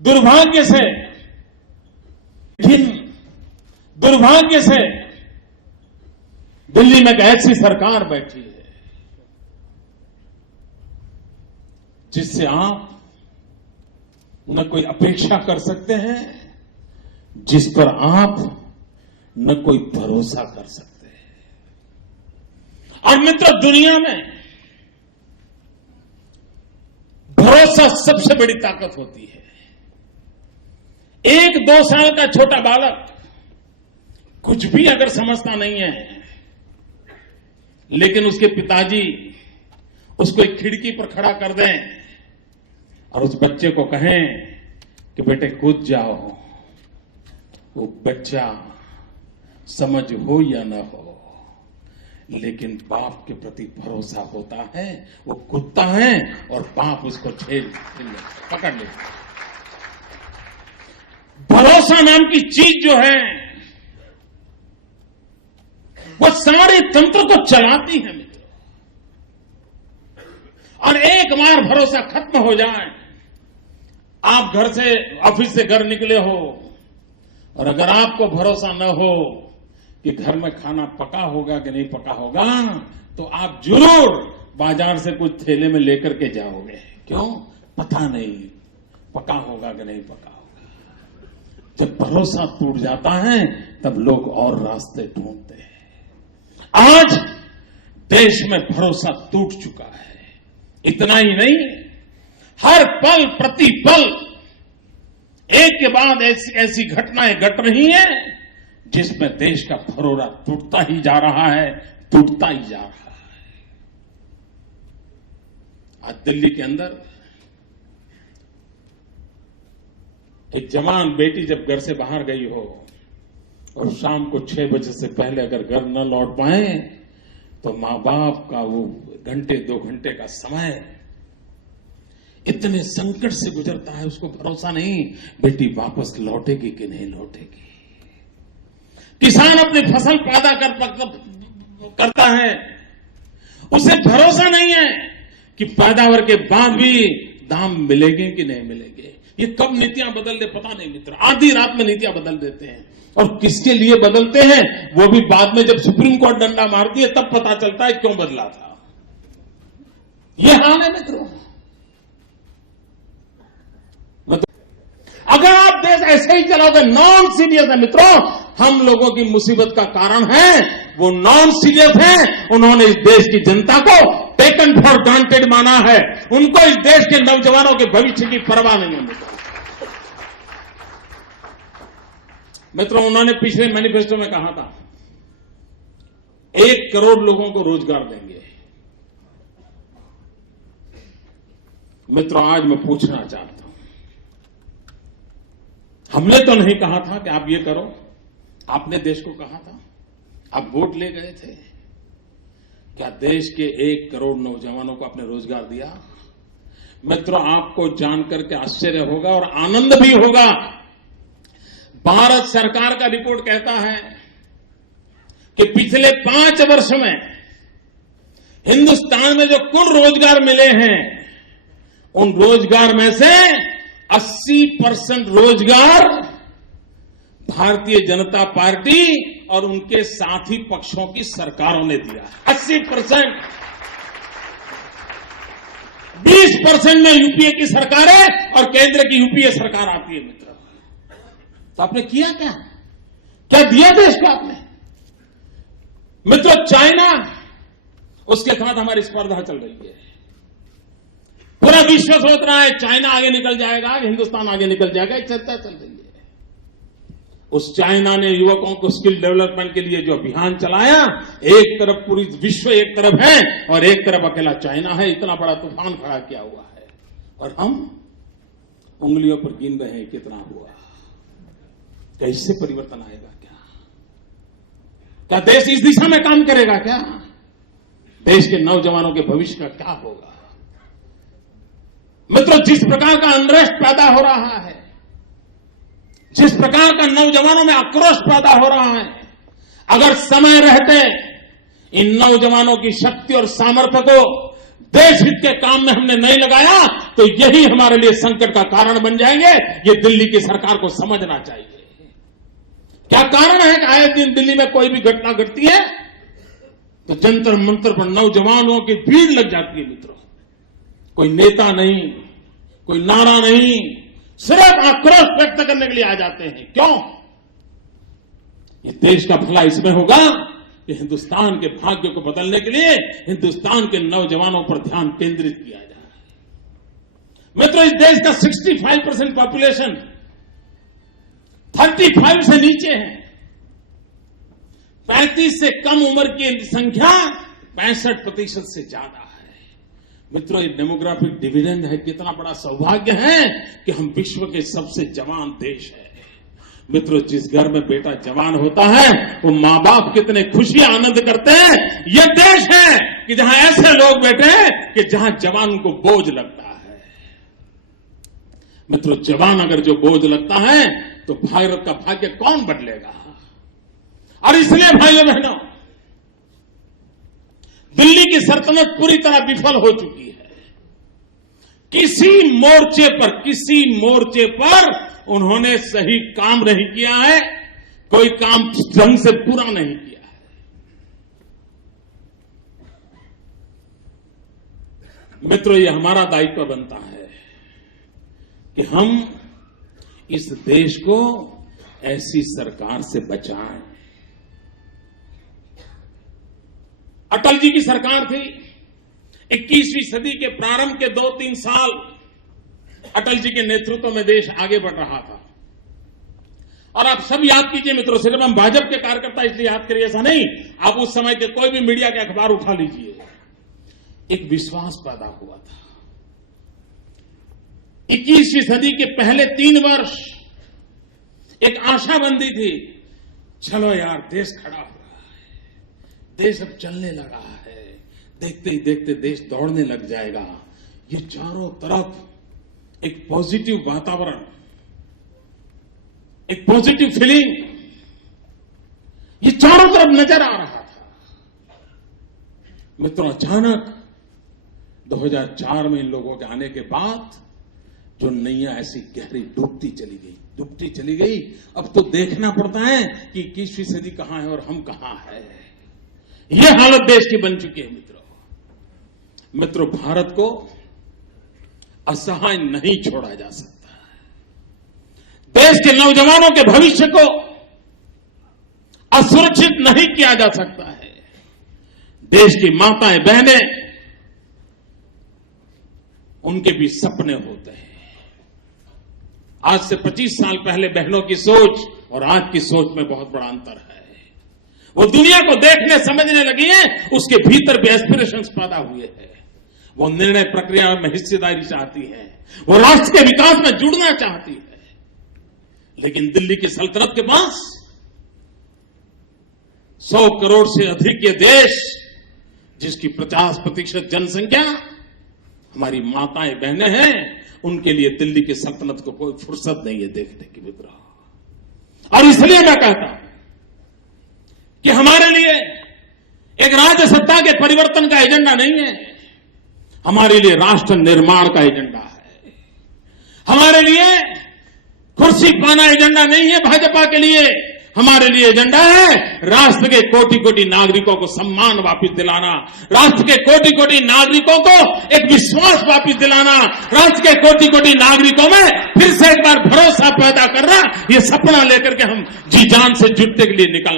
दुर्भाग्य से, लेकिन दुर्भाग्य से दिल्ली में एक ऐसी सरकार बैठी है जिससे आप न कोई अपेक्षा कर सकते हैं, जिस पर आप न कोई भरोसा कर सकते हैं। और मित्रों, दुनिया में भरोसा सबसे बड़ी ताकत होती है। 1-2 साल का छोटा बालक कुछ भी अगर समझता नहीं है, लेकिन उसके पिताजी उसको एक खिड़की पर खड़ा कर दें और उस बच्चे को कहें कि बेटे कूद जाओ, वो बच्चा समझ हो या न हो, लेकिन बाप के प्रति भरोसा होता है, वो कूदता है और बाप उसको पकड़ लेता है। भरोसा नाम की चीज जो है वो सारे तंत्र को चलाती है मित्रों। और एक बार भरोसा खत्म हो जाए, आप घर से, ऑफिस से घर निकले हो और अगर आपको भरोसा न हो कि घर में खाना पका होगा कि नहीं पका होगा, तो आप जरूर बाजार से कुछ थैले में लेकर के जाओगे। क्यों? पता नहीं पका होगा कि नहीं पका होगा। जब भरोसा टूट जाता है तब लोग और रास्ते ढूंढते हैं। आज देश में भरोसा टूट चुका है। इतना ही नहीं, हर पल प्रति पल एक के बाद ऐसी घटनाएं घट रही हैं जिसमें देश का भरोसा टूटता ही जा रहा है, टूटता ही जा रहा है। आज दिल्ली के अंदर एक जवान बेटी जब घर से बाहर गई हो और शाम को 6 बजे से पहले अगर घर न लौट पाए तो मां बाप का वो 1-2 घंटे का समय इतने संकट से गुजरता है, उसको भरोसा नहीं बेटी वापस लौटेगी कि नहीं लौटेगी। किसान अपनी फसल पैदा करता है, उसे भरोसा नहीं है कि पैदावार के बाद भी दाम मिलेंगे कि नहीं मिलेंगे। ये कब नीतियां बदल दे पता नहीं मित्र, आधी रात में नीतियां बदल देते हैं। और किसके लिए बदलते हैं वो भी बाद में जब सुप्रीम कोर्ट डंडा मारती है तब पता चलता है क्यों बदला था। यह हाल है मित्रों। अगर आप देश ऐसे ही चलाओगे, नॉन सीरियस है मित्रों, हम लोगों की मुसीबत का कारण है वो नॉन सीरियस है। उन्होंने इस देश की जनता को टेकन फॉर ग्रांटेड माना है, उनको इस देश के नौजवानों के भविष्य की परवाह नहीं है मित्रों। उन्होंने पिछले मैनिफेस्टो में कहा था 1 करोड़ लोगों को रोजगार देंगे। मित्रों, आज मैं पूछना चाहता हूं, हमने तो नहीं कहा था कि आप ये करो, आपने देश को कहा था, आप वोट ले गए थे। क्या देश के 1 करोड़ नौजवानों को आपने रोजगार दिया? मित्रों, आपको जानकर के आश्चर्य होगा और आनंद भी होगा। भारत सरकार का रिपोर्ट कहता है कि पिछले 5 वर्ष में हिंदुस्तान में जो कुल रोजगार मिले हैं उन रोजगार में से 80% रोजगार भारतीय जनता पार्टी और उनके साथी पक्षों की सरकारों ने दिया। 80%। 20% में यूपीए की सरकार है और केंद्र की यूपीए सरकार आती है मित्र। तो आपने किया क्या? क्या दिया देश को आपने? मित्रों, चाइना, उसके साथ हमारी स्पर्धा चल रही है। पूरा विश्व सोच रहा है चाइना आगे निकल जाएगा, हिंदुस्तान आगे निकल जाएगा, चर्चा चल रही है। उस चाइना ने युवकों को स्किल डेवलपमेंट के लिए जो अभियान चलाया, एक तरफ पूरी विश्व एक तरफ है और एक तरफ अकेला चाइना है, इतना बड़ा तूफान खड़ा किया हुआ है और हम उंगलियों पर गिन रहे हैं कितना हुआ। कैसे परिवर्तन आएगा? क्या देश इस दिशा में काम करेगा? क्या देश के नौजवानों के भविष्य का क्या होगा? मित्रों, जिस प्रकार का अनरेस्ट पैदा हो रहा है, जिस प्रकार का नौजवानों में आक्रोश पैदा हो रहा है, अगर समय रहते इन नौजवानों की शक्ति और सामर्थ्य को देश हित के काम में हमने नहीं लगाया तो यही हमारे लिए संकट का कारण बन जाएंगे। ये दिल्ली की सरकार को समझना चाहिए। क्या कारण है कि आए दिन दिल्ली में कोई भी घटना घटती है तो जंतर मंतर पर नौजवानों की भीड़ लग जाती है मित्रों। कोई नेता नहीं, कोई नारा नहीं, सिर्फ आक्रोश व्यक्त करने के लिए आ जाते हैं। क्यों? ये देश का भला इसमें होगा कि हिंदुस्तान के भाग्य को बदलने के लिए हिंदुस्तान के नौजवानों पर ध्यान केंद्रित किया जाए। मित्रों, इस देश का 65% पॉपुलेशन 35 से नीचे है। 35 से कम उम्र की संख्या 65% से ज्यादा है। मित्रों, ये डेमोग्राफिक डिविडेंड है। कितना बड़ा सौभाग्य है कि हम विश्व के सबसे जवान देश है। मित्रों, जिस घर में बेटा जवान होता है वो मां बाप कितने खुशी आनंद करते हैं। यह देश है कि जहां ऐसे लोग बैठे हैं कि जहां जवान को बोझ लगता है। मित्रों, जवान अगर जो बोझ लगता है तो भारत का भाग्य कौन बदलेगा? और इसलिए भाइयों बहनों, दिल्ली की सल्तनत पूरी तरह विफल हो चुकी है। किसी मोर्चे पर उन्होंने सही काम नहीं किया है, कोई काम ढंग से पूरा नहीं किया है। मित्रों, ये हमारा दायित्व बनता है कि हम इस देश को ऐसी सरकार से बचाएं। अटल जी की सरकार थी। 21वीं सदी के प्रारंभ के 2-3 साल अटल जी के नेतृत्व में देश आगे बढ़ रहा था। और आप सब याद कीजिए मित्रों, सिर्फ हम भाजपा के कार्यकर्ता इसलिए याद करिए ऐसा नहीं, आप उस समय के कोई भी मीडिया के अखबार उठा लीजिए। एक विश्वास पैदा हुआ था। 21वीं सदी के पहले 3 वर्ष एक आशाबंदी थी। चलो यार, देश खड़ा हो रहा है, देश अब चलने लगा है, देखते ही देखते देश दौड़ने लग जाएगा। ये चारों तरफ एक पॉजिटिव वातावरण, एक पॉजिटिव फीलिंग, ये चारों तरफ नजर आ रहा था। मित्रों, अचानक 2004 में इन लोगों के आने के बाद जो नैया ऐसी गहरी डूबती चली गई। अब तो देखना पड़ता है कि 21वीं सदी कहां है और हम कहां है। यह हालत देश की बन चुकी है मित्रों, भारत को असहाय नहीं छोड़ा जा सकता। देश के नौजवानों के भविष्य को असुरक्षित नहीं किया जा सकता है। देश की माताएं बहनें, उनके भी सपने होते हैं। आज से 25 साल पहले बहनों की सोच और आज की सोच में बहुत बड़ा अंतर है। वो दुनिया को देखने समझने लगी है, उसके भीतर भी एस्पिरेशंस पैदा हुए हैं। वो निर्णय प्रक्रिया में हिस्सेदारी चाहती है, वो राष्ट्र के विकास में जुड़ना चाहती है। लेकिन दिल्ली की सल्तनत के पास 100 करोड़ से अधिक ये देश, जिसकी 50% जनसंख्या हमारी माताएं बहनें हैं, उनके लिए दिल्ली की सल्तनत को कोई फुर्सत नहीं है देखने की मित्रों। और इसलिए मैं कहता हूं कि हमारे लिए एक राज्य सत्ता के परिवर्तन का एजेंडा नहीं है, हमारे लिए राष्ट्र निर्माण का एजेंडा है। हमारे लिए कुर्सी पाना एजेंडा नहीं है भाजपा के लिए, हमारे लिए एजेंडा है राष्ट्र के कोटि-कोटि नागरिकों को सम्मान वापस दिलाना, राष्ट्र के कोटि-कोटि नागरिकों को एक विश्वास वापस दिलाना, राष्ट्र के कोटि-कोटि नागरिकों में फिर से एक बार भरोसा पैदा करना। ये सपना लेकर के हम जी जान से जुटने के लिए निकलना।